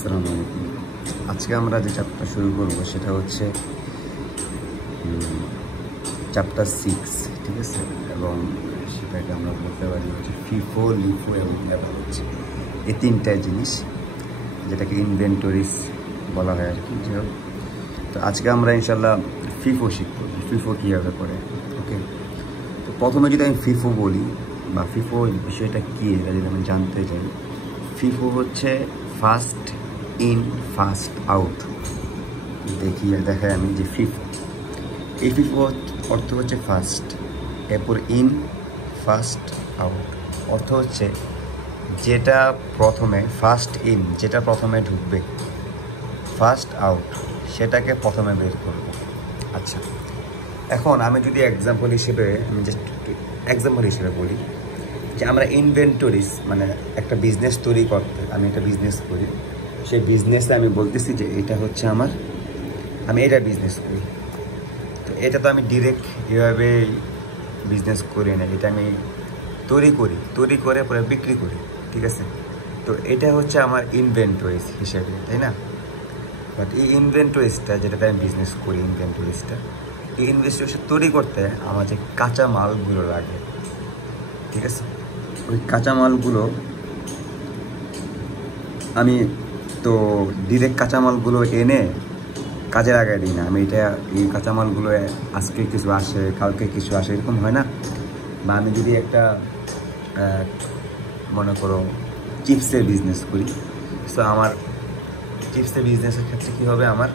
আসসালামু আলাইকুম। আজকে আমরা যে চ্যাপ্টার শুরু করব সেটা হচ্ছে চ্যাপ্টার 6, ঠিক আছে? এবং সেটাকে আমরা বলতে পারি হচ্ছে ফিফো, লিফো এবং অ্যাভারেজ, এই তিনটা জিনিস যেটাকে ইনভেন্টরিজ বলা হয় আর কি। যাই হোক, তো আজকে আমরা ইনশাল্লাহ ফিফো শিখবো, ফিফো কীভাবে করে। ওকে, তো প্রথমে যদি আমি ফিফো বলি বা ফিফো বিষয়টা কী এটা যদি আমি জানতে চাই, ফিফো হচ্ছে ফার্স্ট ইন ফার্স্ট আউট। দেখাই আমি যে ফিফো, এই ফিফো অর্থ হচ্ছে ফার্স্ট, এরপর ইন, ফার্স্ট আউট অর্থ হচ্ছে যেটা প্রথমে, ফার্স্ট ইন যেটা প্রথমে ঢুকবে, ফার্স্ট আউট সেটাকে প্রথমে বের করব। আচ্ছা, এখন আমি যদি এক্সাম্পল হিসেবে বলি যে আমরা ইনভেন্টরিজ মানে একটা বিজনেস তৈরি করতে, আমি একটা বিজনেস করি, সেই বিজনেসে আমি বলতেছি যে এটা হচ্ছে আমি এটা বিজনেস করি। তো এটা তো আমি ডিরেক্ট এভাবে বিজনেস করি না, এটা আমি তৈরি করে পরে বিক্রি করি, ঠিক আছে? তো এটা হচ্ছে আমার ইনভেন্টরিজ হিসেবে, তাই না? বাট এই ইনভেন্টরিজটা যেটাতে আমি বিজনেস করি, এই ইনভেন্টরিজটা তৈরি করতে আমার যে কাঁচা মালগুলো লাগে, ঠিক আছে, ওই কাঁচামালগুলো আমি তো ডিরেক্ট কাঁচামালগুলো এনে কাজে লাগাই দিই না। আমি এই কাঁচামালগুলো আজকে কিছু আসে, কালকে কিছু আসে, এরকম হয় না। বা আমি যদি একটা মনে করো চিপসের বিজনেস করি, সো আমার চিপসের বিজনেসের ক্ষেত্রে কী হবে, আমার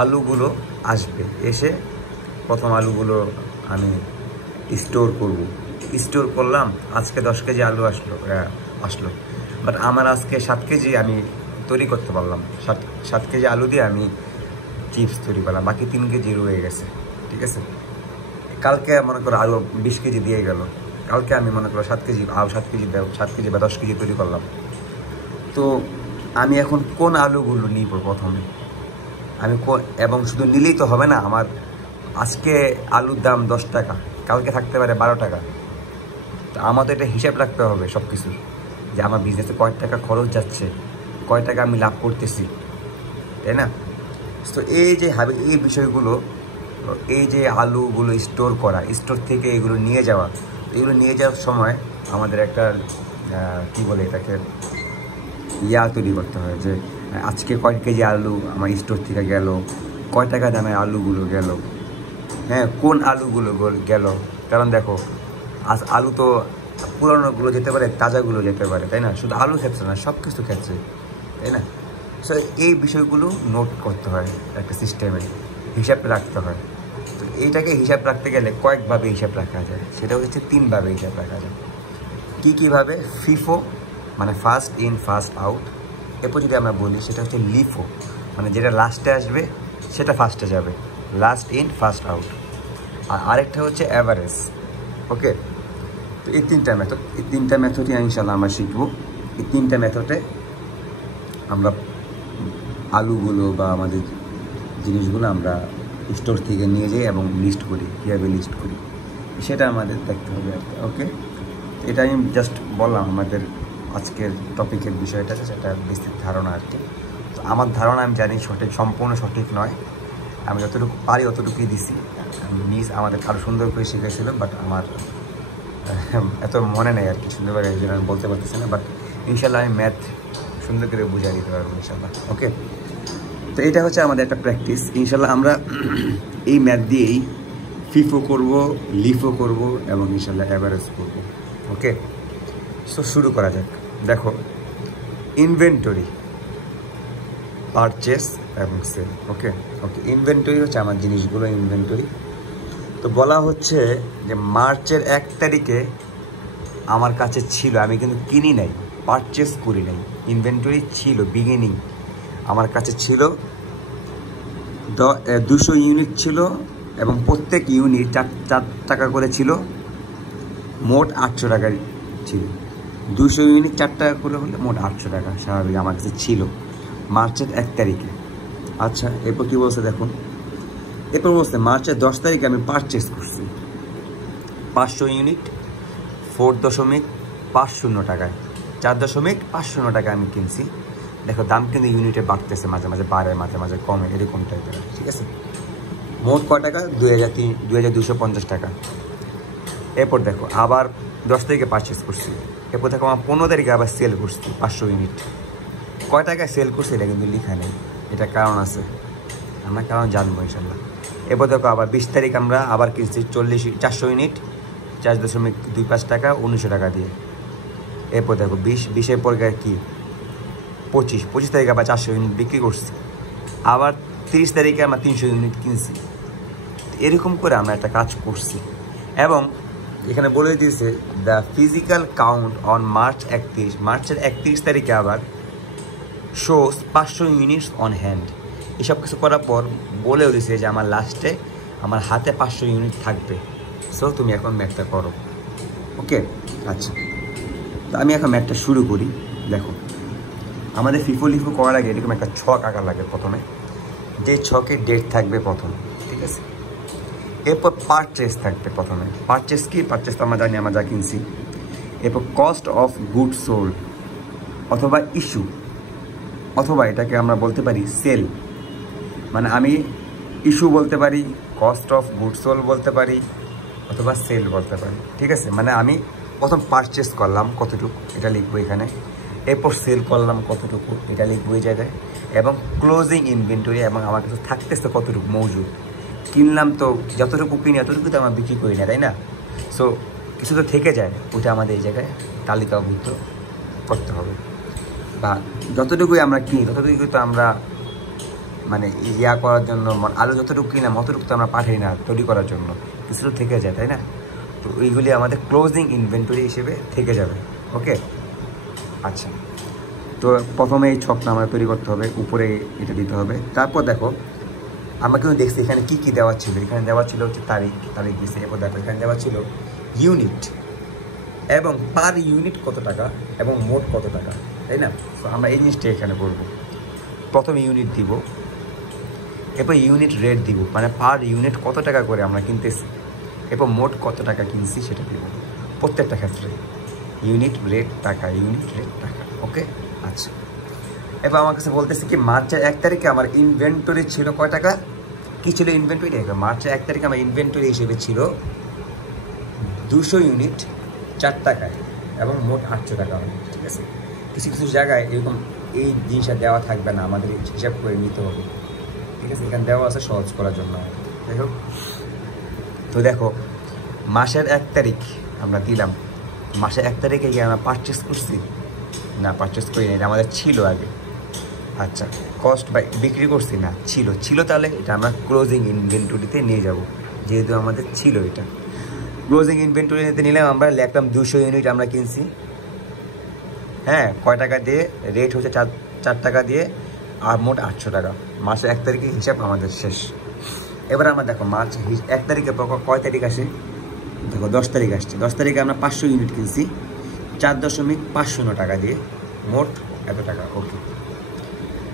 আলুগুলো আসবে, এসে প্রথম আলুগুলো আমি স্টোর করলাম। আজকে 10 কেজি আলু আসলো, বাট আমার আজকে 7 কেজি আমি তৈরি করতে পারলাম। 7 কেজি আলু দিয়ে আমি চিপস তৈরি করলাম, বাকি 3 কেজি রয়ে গেছে, ঠিক আছে? কালকে মনে করো আলু 20 কেজি দিয়ে গেল, কালকে আমি মনে করো 7 কেজি বা 10 কেজি তৈরি করলাম। তো আমি এখন কোন আলুগুলো নিব প্রথমে, এবং শুধু নিলেই তো হবে না, আমার আজকে আলুর দাম 10 টাকা, কালকে থাকতে পারে 12 টাকা। তো আমার তো এটা হিসাব রাখতে হবে সব কিছুর, যে আমার বিজনেসে কয় টাকা খরচ যাচ্ছে, কয় টাকা আমি লাভ করতেছি, তাই না? তো এই বিষয়গুলো, এই যে আলুগুলো স্টোর করা, স্টোর থেকে এগুলো নিয়ে যাওয়ার সময় আমাদের একটা কী বলে এটাকে তৈরি করতে হয় যে আজকে কয় কেজি আলু আমার স্টোর থেকে গেল, কয় টাকা দামে আলুগুলো গেল, হ্যাঁ, কোন আলুগুলো গেল। কারণ দেখো, আলু তো পুরানোগুলো যেতে পারে, তাজাগুলো যেতে পারে, তাই না? শুধু আলু ক্ষেত্রে না, সব কিছু ক্ষেত্রে, তাই না? সো এই বিষয়গুলো নোট করতে হয়, একটা সিস্টেমে হিসাব রাখতে হয়। তো এইটাকে হিসাব রাখতে গেলে কয়েকভাবে হিসাব রাখা যায়, সেটা হচ্ছে 3 ভাবে হিসাব রাখা যায়। কীভাবে? ফিফো মানে ফার্স্ট ইন ফার্স্ট আউট, এরপর যদি আমরা বলি সেটা হচ্ছে লিফো, মানে যেটা লাস্টে আসবে সেটা ফার্স্টে যাবে, লাস্ট ইন ফার্স্ট আউট। আর আরেকটা হচ্ছে অ্যাভারেজ। ওকে, তো এই 3টা মেথডই ইনশাল্লাহ আমরা শিখবো। এই 3টা মেথডে আমরা আলুগুলো বা আমাদের জিনিসগুলো আমরা স্টোর থেকে নিয়ে যাই এবং লিস্ট করি, কীভাবে লিস্ট করি সেটা আমাদের দেখতে হবে আর কি। ওকে, এটা আমি জাস্ট বললাম আমাদের আজকের টপিকের বিষয়টা, সেটা বিস্তৃত ধারণা আর কি। তো আমার ধারণা আমি জানি সম্পূর্ণ সঠিক নয়, আমি যতটুকু পারি অতটুকুই দিছি। আমাদের আরও সুন্দর করে শিখেছিল, বাট আমার এত মনে নেই আর কি, সুন্দরভাবে এই জন্য আমি বলতে পারতেছি না। বাট ইনশাল্লাহ আমি ম্যাথ সুন্দর করে বুঝিয়ে দিতে পারবো ইনশাল্লাহ। ওকে, তো এটা হচ্ছে আমাদের একটা প্র্যাকটিস। ইনশাল্লাহ আমরা এই ম্যাথ দিয়েই ফিফো করব, লিফো করব এবং ইনশাল্লাহ অ্যাভারেজ করব। ওকে, সো শুরু করা যাক। দেখো, ইনভেন্টরি, পারচেস এবং সেল। ওকে, ইনভেন্টরি হচ্ছে আমার জিনিসগুলো, ইনভেন্টরি। তো বলা হচ্ছে যে মার্চের 1 তারিখে আমার কাছে ছিল, আমি কিন্তু কিনি নাই, পারচেস করি নাই, ইনভেন্টরি ছিল, বিগিনিং আমার কাছে ছিল 200 ইউনিট ছিল, এবং প্রত্যেক ইউনিট 4 টাকা করে ছিল, মোট 800 টাকা ছিল। 200 ইউনিট 4 টাকা করে হলে মোট 800 টাকা স্বাভাবিক আমার কাছে ছিল মার্চের 1 তারিখে। আচ্ছা, এরপর কী বলছে দেখুন, এরপর বলছে মার্চের 10 তারিখে আমি পারচেস করছি 500 ইউনিট 4.50 টাকায়, 4.50 টাকা আমি কিনছি। দেখো দাম কিন্তু ইউনিটে বাড়তেছে, মাঝে মাঝে বাড়ে, মাঝে মাঝে কমে, এরকম টাইপের, ঠিক আছে। মোট কয় টাকা? 2250 টাকা। এরপর দেখো আবার 10 তারিখে পারচেস করছি, এরপর দেখো আমার 15 তারিখে আবার সেল করছি 500 ইউনিট। কয় টাকায় সেল করছি এটা কিন্তু লেখা নেই, এটা কারণ আছে, আমরা কারণ জানবো ইনশাল্লাহ। এরপর দেখো আবার 20 তারিখ আমরা আবার কিনছি 400 ইউনিট 4.25 টাকা, 1900 টাকা দিয়ে। এরপর দেখো 20 পর কি 25 তারিখে আবার 400 ইউনিট বিক্রি করছি, আবার 30 তারিখে আমরা 300 ইউনিট কিনছি। এরকম করে আমরা একটা কাজ করছি। এবং এখানে বলে দিয়েছে দ্য ফিজিক্যাল কাউন্ট অন মার্চের 31 তারিখে আবার শোস 500 ইউনিটস অন হ্যান্ড। এসব কিছু করার পর বলেও দিয়েছে যে আমার লাস্টে আমার হাতে 500 ইউনিট থাকবে। সো তুমি এখন ম্যাথটা করো, ওকে? আচ্ছা, তো আমি এখন ম্যাথটা শুরু করি। দেখো আমাদের লিফো করার আগে এরকম একটা ছক আঁকা লাগে প্রথমে, যে ছকে ডেট থাকবে প্রথম, ঠিক আছে। এরপর পারচেস থাকবে প্রথমে। পারচেস কি? পারচেস তো আমরা জানি, আমরা যা কিনছি। এরপর কস্ট অফ গুড সোল্ড অথবা ইস্যু, অথবা এটাকে আমরা বলতে পারি সেল, মানে আমি ইস্যু বলতে পারি, কস্ট অফ গুড সোল্ড বলতে পারি, অথবা সেল বলতে পারি, ঠিক আছে। মানে আমি প্রথম পারচেস করলাম কতটুকু, এটা লিখবো এখানে। এরপর সেল করলাম কতটুকু, এটা লিখবো এই জায়গায়। এবং ক্লোজিং ইনভেন্টরি, এবং আমার কাছে থাকতেছে কতটুকু মজুদ। কিনলাম তো যতটুকু কিনি এতটুকু তো আমরা বিক্রি করি না, তাই না? সো কিছু তো থেকে যায়, ওটা আমাদের এই জায়গায় তালিকাভুক্ত করতে হবে। বা যতটুকুই আমরা কিনি ততটুকু তো আমরা মানে ইয়া করার জন্য, আলু যতটুকু কিনলাম অতটুকু তো আমরা পাঠাই না তৈরি করার জন্য, কিছু তো থেকে যায়, তাই না? তো ওইগুলি আমাদের ক্লোজিং ইনভেন্টরি হিসেবে থেকে যাবে, ওকে? আচ্ছা, তো প্রথমে এই ছকটা আমরা তৈরি করতে হবে, উপরে এটা দিতে হবে। তারপর দেখো আমরা কিন্তু দেখছি এখানে কী কী দেওয়া ছিল। এখানে দেওয়া ছিল হচ্ছে তারিখ দিয়েছে। এরপর দেখো এখানে দেওয়া ছিল ইউনিট, এবং পার ইউনিট কত টাকা, এবং মোট কত টাকা, তাই না? তো আমরা এই জিনিসটা এখানে করবো। প্রথমে ইউনিট দিব, এরপর ইউনিট রেট দিব, মানে পার ইউনিট কত টাকা করে আমরা কিনতেছি, এরপর মোট কত টাকা কিনছি সেটা দিব প্রত্যেকটা ক্ষেত্রে। ইউনিট রেট টাকা, ইউনিট রেট টাকা, ওকে? আচ্ছা, এবার আমার কাছে বলতেছি কি মার্চের 1 তারিখে আমার ইনভেন্টরি ছিল কয় টাকা, কী ছিল ইনভেন্টরি? মার্চের 1 তারিখে আমার ইনভেন্টরি হিসেবে ছিল 200 ইউনিট 4 টাকায়, এবং মোট 800 টাকা হবে, ঠিক আছে। কিছু কিছু জায়গায় এরকম এই জিনিসটা দেওয়া থাকবে না, আমাদের হিসাব করে নিতে হবে, ঠিক আছে। এখানে দেওয়া আছে সহজ করার জন্য, যাই হোক। তো দেখো মাসের 1 তারিখ আমরা দিলাম, মাসের 1 তারিখে গিয়ে আমরা পারচেস করছি না, পারচেস করি না, এটা আমাদের ছিল আগে। আচ্ছা, কস্ট বাই বিক্রি করছি না, ছিল, তাহলে এটা আমরা ক্লোজিং ইনভেন্টরিতে নিয়ে যাব, যেহেতু আমাদের ছিল। এটা ক্লোজিং ইনভেন্টরিতে নিলাম, আমরা লিখলাম 200 ইউনিট আমরা কিনছি, হ্যাঁ, কয় টাকা দিয়ে, রেট হচ্ছে 4 টাকা দিয়ে, আর মোট 800 টাকা। মাসের 1 তারিখে হিসাব আমাদের শেষ। এবার আমরা দেখো মার্চ 1 তারিখে কয় তারিখ আসে, দেখো 10 তারিখ আসছে। 10 তারিখে আমরা 500 ইউনিট কিনছি 4.50 টাকা দিয়ে, মোট এত টাকা, ওকে।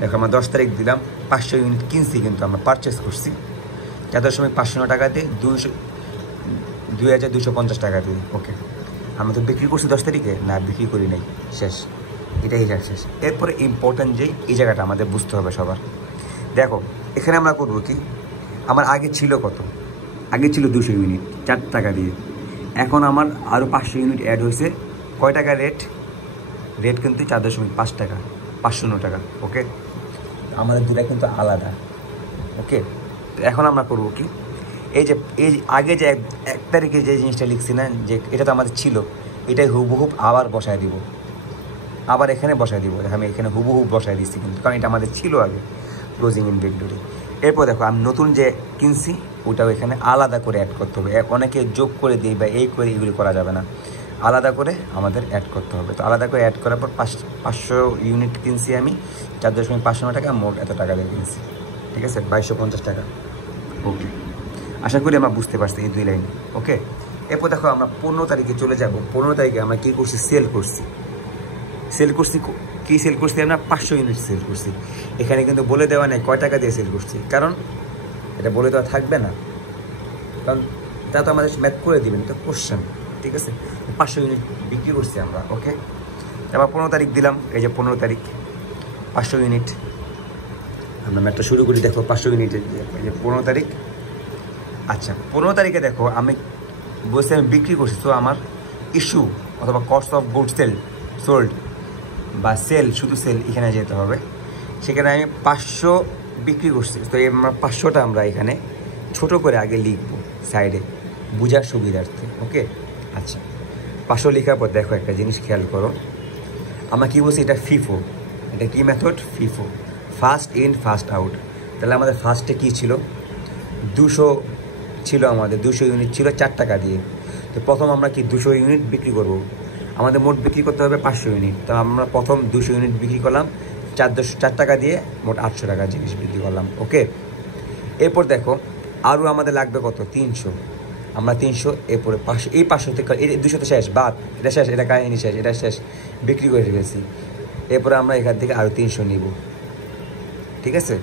দেখো আমরা 10 তারিখ দিলাম, 500 ইউনিট কিনছি, কিন্তু আমরা পারচেস করছি 4.50 টাকা দিয়ে, 2250 টাকা দিয়ে, ওকে। আমরা তো বিক্রি করছি 10 তারিখে না, বিক্রি করি নাই, শেষ, এটাই হিসাব শেষ। এরপরে ইম্পর্টেন্ট যে এই জায়গাটা আমাদের বুঝতে হবে সবার। দেখো এখানে আমরা করবো কি, আমার আগে ছিল কত, আগে ছিল 200 ইউনিট 4 টাকা দিয়ে, এখন আমার আরও 500 ইউনিট অ্যাড হয়েছে, কয় টাকা রেট কিন্তু 4.5 টাকা, 500 টাকা, ওকে। আমাদের দুটা কিন্তু আলাদা, ওকে। তো এখন আমরা করবো কি, এই আগে যে 1 তারিখে যে জিনিসটা লিখছি না, যে এটা তো আমাদের ছিল, এটাই হুবহুব আবার বসায় দিব, আবার এখানে বসায় দিব। আমি এখানে হুবহুব বসায় দিচ্ছি কিন্তু, কারণ এটা আমাদের ছিল আগে ক্লোজিং ইনভেন্টরি। এরপর দেখো আমি নতুন যে কিনছি ওটাও এখানে আলাদা করে অ্যাড করতে হবে। অনেকে যোগ করে দিই বা এই করে এগুলি করা যাবে না, আলাদা করে আমাদের অ্যাড করতে হবে। তো আলাদা করে অ্যাড করার পর 500 ইউনিট কিনছি আমি 4.50 টাকা, মোট এত টাকা দিয়ে কিনছি, ঠিক আছে, 2250 টাকা, ওকে। আশা করি আমরা বুঝতে পারছি এই 2 লাইন, ওকে। এরপর দেখো আমরা 15 তারিখে চলে যাব। 15 তারিখে আমরা কী করছি, সেল করছি কি সেল করছি আমরা 500 ইউনিট সেল করছি। এখানে কিন্তু বলে দেওয়া নেই কয় টাকা দিয়ে সেল করছি, কারণ এটা বলে দেওয়া থাকবে না, কারণ তা তো আমাদের ম্যাথ করে দিবেন, তো কোশ্চেন, ঠিক আছে। 500 ইউনিট বিক্রি করছি আমরা, ওকে। এবার 15 তারিখ দিলাম, এই যে 15 তারিখ 500 ইউনিট। আমরা ম্যাথটা শুরু করি। দেখো 500 ইউনিটের যে 15 তারিখ। আচ্ছা 15 তারিখে দেখো আমি বলছি আমি বিক্রি করছি, তো আমার ইস্যু অথবা কস্ট অফ গুড সোল্ড বা সেল, শুধু সেল এখানে যেতে হবে। সেখানে আমি 500 বিক্রি করছি, তো আমরা 500টা আমরা এখানে ছোট করে আগে লিখবো সাইডে বোঝার সুবিধার্থে। ওকে আচ্ছা 500 লেখার পর দেখো একটা জিনিস খেয়াল করো, আমরা কী বলছি, এটা ফিফো। এটা কি method? FIFO, first in first out. তাহলে আমাদের ফার্স্টে কী ছিল? 200 ছিল, আমাদের 200 ইউনিট ছিল 4 টাকা দিয়ে। তো প্রথম আমরা কি 200 ইউনিট বিক্রি করব, আমাদের মোট বিক্রি করতে হবে 500 ইউনিট। তো আমরা প্রথম 200 ইউনিট বিক্রি করলাম 4 টাকা দিয়ে, মোট 800 টাকার জিনিস বিক্রি করলাম। ওকে, এরপর দেখো আরও আমাদের লাগবে কত? 300। আমরা 300, এরপরে 500, এই 500 থেকে এই 200 তো শেষ, বাদ, এটা শেষ, এটা কাহিনি শেষ, এটা শেষ, বিক্রি করে ফেলেছি। এরপরে আমরা এখান থেকে আরও 300 নিব। ঠিক আছে,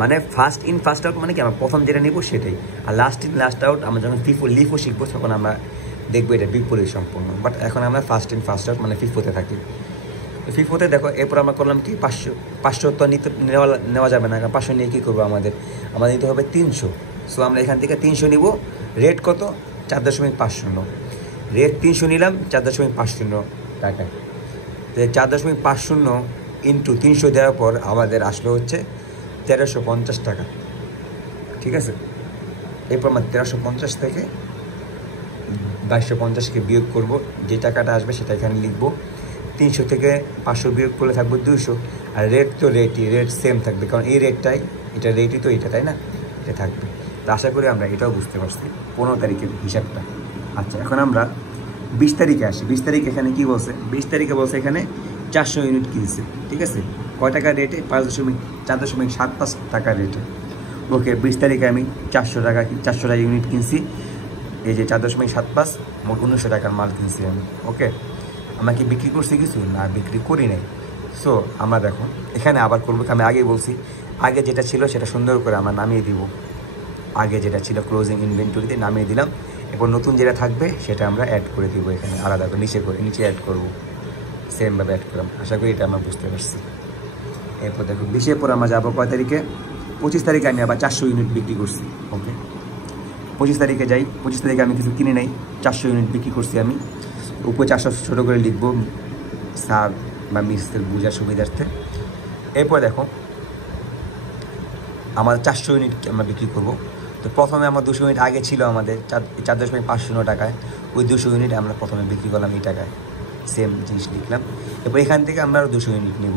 মানে ফার্স্ট ইন ফার্স্ট আউট মানে কি, আমরা প্রথম যেটা নিব সেটাই। আর লাস্ট ইন লাস্ট আউট আমরা যখন লিফও শিখবো তখন আমরা দেখবো এটা বিপরীত সম্পূর্ণ। বাট এখন আমরা ফার্স্ট ইন ফার্স্ট আউট মানে ফিফোতে থাকি। তো ফিফোতে দেখো এরপর আমরা করলাম কি 500 তো নেওয়া যাবে না, কারণ 500 নিয়ে কী করবো, আমাদের নিতে হবে 300। সো আমরা এখান থেকে 300 নিব। রেট কত? 4.50। রেট 300 নিলাম 4.50 টাকা। তো 4.50 ইন্টু 300 দেওয়ার পর আমাদের আসলো হচ্ছে 1350 টাকা। ঠিক আছে, এরপর আমরা 1350 থেকে 2250কে বিয়োগ করব, যে টাকাটা আসবে সেটা এখানে লিখবো। 300 থেকে 500 বিয়োগ করলে থাকবে 200। আর রেট তো রেট সেম থাকবে, কারণ এই রেটটাই, এটা রেটই তো এটা, তাই না? এটা থাকবে। তো আশা করি আমরা এটাও বুঝতে পারছি 15 তারিখের হিসাবটা। আচ্ছা এখন আমরা 20 তারিখে আসি। 20 তারিখ এখানে কি বলছে? 20 তারিখে বলছে এখানে 400 ইউনিট কিনছে। ঠিক আছে, কয় টাকা রেটে? 4.75 টাকা রেটে। ওকে, 20 তারিখে আমি 400 ইউনিট কিনছি। এই যে 4.75, মোট 1900 টাকার মাল কিনছি আমি। ওকে, আমরা কি বিক্রি করছি কিছু? না, বিক্রি করি নাই। সো আমরা দেখো এখানে আবার করবো, আমি আগেই বলছি, আগে যেটা ছিল সেটা সুন্দর করে আমরা নামিয়ে দিব। আগে যেটা ছিল ক্লোজিং ইনভেন্টরিতে নামিয়ে দিলাম। এরপর নতুন যেটা থাকবে সেটা আমরা অ্যাড করে দিব এখানে আলাদা করে, নিচে অ্যাড করবো, সেমভাবে অ্যাড করলাম। আশা করি এটা আমরা বুঝতে পারছি। এরপর দেখো 20 পর আমরা যাবো কয় তারিখে? 25 তারিখে আমি আবার 400 ইউনিট বিক্রি করছি। ওকে, 25 তারিখে যাই। 25 তারিখে আমি কিছু কিনে নেই, 400 ইউনিট বিক্রি করছি আমি। উপরে 400 ছোটো করে লিখবো স্যার বা মিসের বোঝার সুবিধার্থে। এরপর দেখো আমাদের 400 ইউনিট আমরা বিক্রি করব। তো প্রথমে আমার 200 ইউনিট আগে ছিল আমাদের 4.50 টাকায়, ওই 200 ইউনিট আমরা প্রথমে বিক্রি করলাম এই টাকায়, সেম জিনিস লিখলাম। এরপর এখান থেকে আমরা আরও 200 ইউনিট নেব।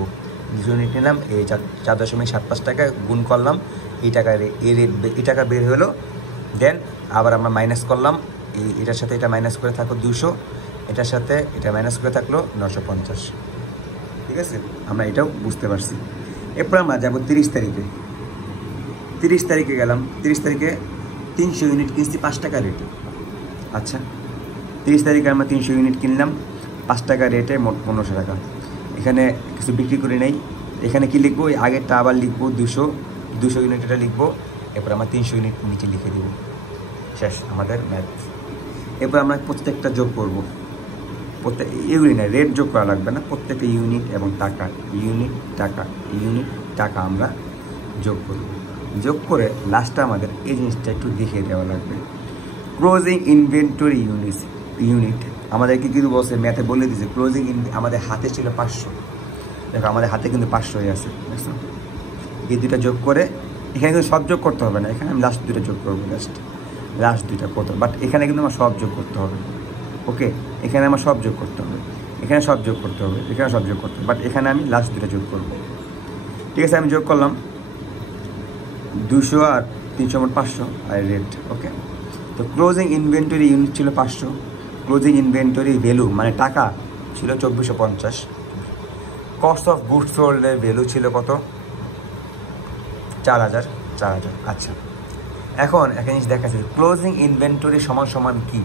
200 ইউনিট নিলাম, এই 4.75 টাকায় গুণ করলাম, এই টাকা বের হলো। দেন আবার আমরা মাইনাস করলাম, এটার সাথে এটা মাইনাস করে থাকলো 200, এটার সাথে এটা মাইনাস করে থাকলো 950। ঠিক আছে, আমরা এটাও বুঝতে পারছি। এরপর আমরা যাবো 30 তারিখে। 30 তারিখে গেলাম। 30 তারিখে 300 ইউনিট কিনছি 5 টাকা রেটে। আচ্ছা 30 তারিখে আমরা 300 ইউনিট কিনলাম 5 টাকা রেটে, মোট 1500 টাকা। এখানে কিছু বিক্রি করে নেই। এখানে কি লিখবো? এই আগেরটা আবার লিখবো 200 ইউনিট এটা লিখবো। এরপর আমরা 300 ইউনিট নিচে লিখে দেবো। শেষ আমাদের ম্যাথ। এরপর আমরা প্রত্যেকটা যোগ করবো। এগুলি না, রেট যোগ করা লাগবে না, প্রত্যেকটা ইউনিট এবং টাকা, ইউনিট টাকা আমরা যোগ করব। যোগ করে লাস্টে আমাদের এই জিনিসটা একটু দেখিয়ে দেওয়া লাগবে। ক্লোজিং ইনভেন্টরি ইউনিট আমাদেরকে কিন্তু বলছে, ম্যাথে বলে দিয়েছে ক্লোজিং আমাদের হাতে ছিল 500। দেখো আমাদের হাতে কিন্তু 500 আছে, বুঝছো? এই দুটা যোগ করে, এখানে কিন্তু সব যোগ করতে হবে না, এখানে আমি লাস্ট দুটো যোগ করবো, লাস্ট দুইটা করতে হবে। বাট এখানে কিন্তু আমার সব যোগ করতে হবে। ওকে, এখানে আমার সব যোগ করতে হবে, এখানে সব যোগ করতে হবে, এখানে সব যোগ করতে হবে, বাট এখানে আমি লাস্ট দুটো যোগ করব। ঠিক আছে, আমি যোগ করলাম 200 আর 300 মোট 500 আর রেট। ওকে, তো ক্লোজিং ইনভেন্টরি ইউনিট ছিল 500, ক্লোজিং ইনভেন্টরি ভ্যালু মানে টাকা ছিল 2450, কস্ট অফ গুডস সোল্ডের ভ্যালু ছিল কত? 4000। আচ্ছা এখন একটা জিনিস দেখাচ্ছি, ক্লোজিং ইনভেন্টরি সমান সমান কি?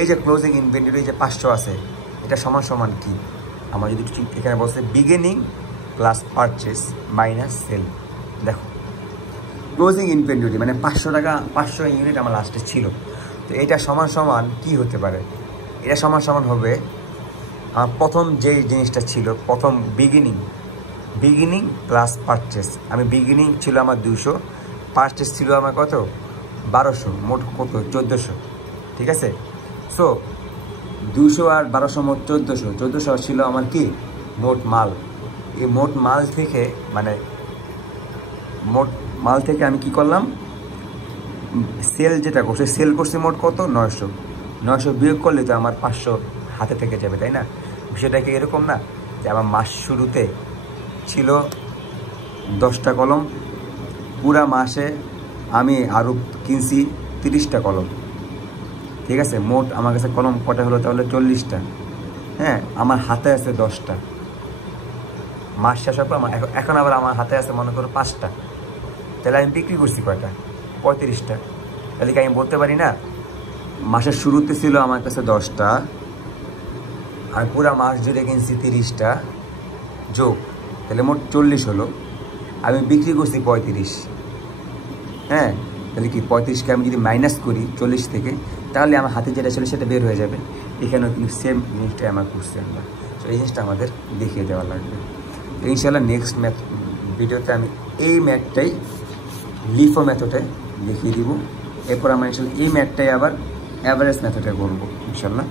এই যে ক্লোজিং ইনভেন্টরি যে 500 আছে, এটা সমান সমান কি? আমার যদি এখানে বলছে beginning plus purchase minus sale. দেখো ক্লোজিং ইনভেন্টরি মানে 500 ইউনিট আমার লাস্টে ছিল, তো এটা সমান সমান কি হতে পারে? এটা সমান সমান হবে আমার প্রথম যে জিনিসটা ছিল, প্রথম বিগিনিং বিগিনিং প্লাস পারচেস। আমি বিগিনিং ছিল আমার 200, পারচেস ছিল আমার কত 1200, মোট কত 1400। ঠিক আছে, সো 200 আর 1200 মোট 1400 ছিল আমার কি মোট মাল। এই মোট মাল থেকে মানে মোট মাল থেকে আমি কি করলাম, সেল যেটা করছে, সেল করছি মোট কত 900 বিয়োগ করলে তো আমার 500 হাতে থেকে যাবে, তাই না? বিষয়টা কি এরকম না যে আমার মাস শুরুতে ছিল 10টা কলম, পুরা মাসে আমি আরও কিনছি 30টা কলম। ঠিক আছে, মোট আমার কাছে কলম কটা হলো তাহলে 40টা। হ্যাঁ, আমার হাতে আছে 10টা, মাস শেষ হওয়ার পর এখন আবার আমার হাতে আছে মনে করো 5টা, তাহলে আমি বিক্রি করছি কয়টা 35টা। তাহলে কি আমি বলতে পারি না মাসের শুরুতে ছিল আমার কাছে 10টা আর পুরা মাস জুড়ে কিনছি 30টা যোগ, তাহলে মোট 40 হলো, আমি বিক্রি করছি 35। হ্যাঁ, তাহলে কি 35কে আমি যদি মাইনাস করি 40 থেকে, তাহলে আমার হাতে যেটা ছিল সেটা বের হয়ে যাবে। এখানেও কিন্তু সেম জিনিসটাই আমরা করছি আমরা, তো এই জিনিসটা আমাদের দেখিয়ে দেওয়া লাগবে। তো ইনশাআল্লাহ নেক্সট ম্যাথ ভিডিওতে আমি এই ম্যাথটাই লিফো মেথডে দেখিয়ে দিব। এরপর আমরা ইনশাআল্লাহ এই ম্যাথটাই আবার অ্যাভারেজ মেথডে করবো ইনশাআল্লাহ।